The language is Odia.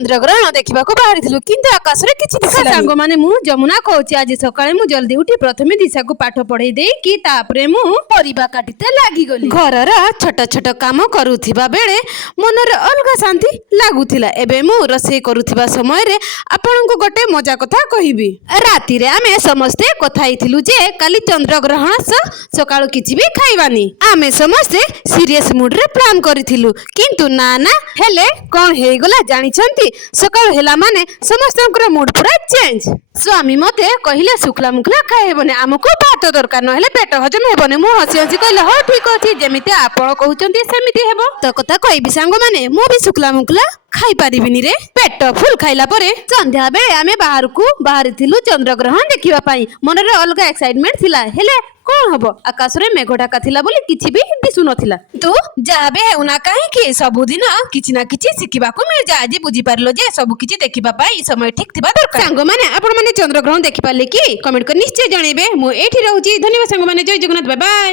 ଚନ୍ଦ୍ରଗ୍ରହଣ ଦେଖିବାକୁ ବାହାରିଥିଲୁ କିନ୍ତୁ ଆକାଶରେ କିଛି ଦିଶିଲାନି। ସାଙ୍ଗମାନେ ମୁଁ ଯମୁନା କହୁଛି। ଆଜି ସକାଳେ ମୁଁ ଜଲ୍ଦି ଉଠି ପ୍ରଥମେ ଦିଶାକୁ ପାଠ ପଢେଇ ଦେଇକି ତାପରେ ମୁଁ ପରିବା କାଟିତେ ଲାଗିଗଲି। ଘରର ଛୋଟ ଛୋଟ କାମ କରୁଥିବା ବେଳେ ମନରେ ଅଲଗା ଶାନ୍ତି ଲାଗୁଥିଲା। ଏବେ ମୁଁ ରୋଷେଇ କରୁଥିବା ସମୟରେ ଆପଣଙ୍କୁ ଗୋଟେ ମଜା କଥା କହିବି। ରାତିରେ ଆମେ ସମସ୍ତେ କଥା ହେଇଥିଲୁ ଯେ କାଲି ଚନ୍ଦ୍ରଗ୍ରହଣ ସକାଳୁ କିଛି ବି ଖାଇବାନି। ଆମେ ସମସ୍ତେ ସିରିୟସ୍ ମୁଡରେ ପ୍ଲାନ୍ କରିଥିଲୁ କିନ୍ତୁ ନା ହେଲେ କଣ ହେଇଗଲା ଜାଣିଛନ୍ତି? ସକାଳୁ ହେଲା ମାନେ ସମସ୍ତଙ୍କର ମୁଡ୍ ପୁରା ଚେଞ୍ଜ। ସ୍ୱାମୀ ମତେ କହିଲେ ଶୁଖିଲା ମୁଖିଲା ଖାଇହେବନି, ଆମକୁ ଭାତ ଦରକାର, ନହେଲେ ପେଟ ହଜମ ହେବନି। ମୁଁ ହସି ହସି କହିଲେ ହଉ ଠିକ ଅଛି, ଯେମିତି ଆପଣ କହୁଛନ୍ତି ସେମିତି ହେବ। ତ କଥା କହିବି ସାଙ୍ଗମାନେ, ମୁଁ ବି ଶୁଖିଲା ମୁଖିଲା ଖାଇପାରିବିନି ରେ। ପେଟ ଫୁଲ ଖାଇଲା ପରେ ସନ୍ଧ୍ୟା ବେଳେ ଆମେ ବାହାରକୁ ବାହାରିଥିଲୁ ଚନ୍ଦ୍ରଗ୍ରହଣ ଦେଖିବା ପାଇଁ। ମନରେ ଅଲଗା ଏକ୍ସାଇଟମେଣ୍ଟ ଥିଲା, ହେଲେ କଣ ହବ, ଆକାଶରେ ମେଘ ଢାକା ଥିଲା ବୋଲି କିଛି ବି ଦିଶୁନଥିଲା। ତୁ ଯାହା ବି ହେଉନା କାହିଁକି ସବୁଦିନ କିଛି ନା କିଛି ଶିଖିବାକୁ ମିଳିଯାଏ। ଆଜି ବୁଝିପାରିଲ ଯେ ସବୁ କିଛି ଦେଖିବା ପାଇଁ ସମୟ ଠିକ ଥିବା ଦରକାର। ସାଙ୍ଗମାନେ ଆପଣ ମାନେ ଚନ୍ଦ୍ରଗ୍ରହଣ ଦେଖିପାରିଲେ କି? କମେଣ୍ଟ କରି ନିଶ୍ଚୟ ଜଣେଇବେ। ମୁଁ ଏଇଠି ରହୁଛି। ଧନ୍ୟବାଦ ସାଙ୍ଗମାନେ, ଜୟ ଜଗନ୍ନାଥ, ବାଏ ବାଏ।